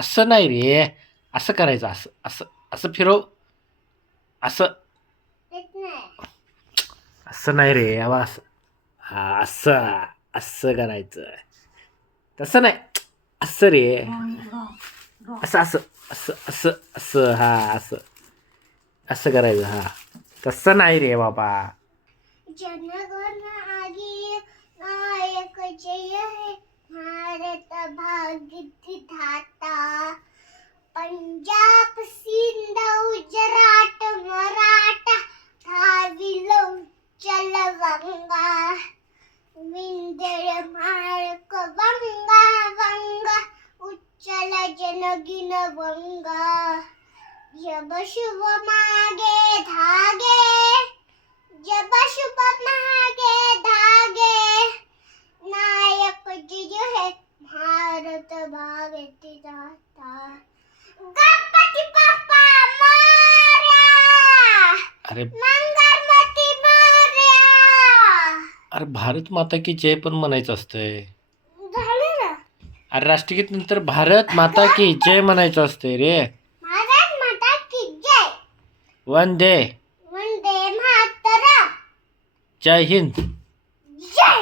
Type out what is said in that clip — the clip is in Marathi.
असं नाही रे, असं करायचं, असं असं असं फिरव, असं असं नाही रे, आवा असं, हा असं असं करायचं, तसं नाही, असं रे, असं असं असं असं असं हा असं असं करायचं, हा तसं नाही रे बाबा. जनगण आगे नायक जय हे भारत भाग्य विधाता पंजाब सिंध गुजरात मराठा द्राविड चल गंगा विंध्य माळक गंगा गंगा उच्चल जनगिन गंगा जब शुभ मागे धागे जब शुभ मागे धागे नायक जय है भारत भाग्य विधाता गणपती बाप्पा मोरया अरे मंगलमूर्ती मोरया. अरे भारत माता की जय पण म्हणायचं असतंय. झालं ना. अरे राष्ट्रगीत नंतर भारत माता की जय म्हणायचं असतंय रे. भारत माता की जय. वंदे वंदे मातरम. जय हिंद. जय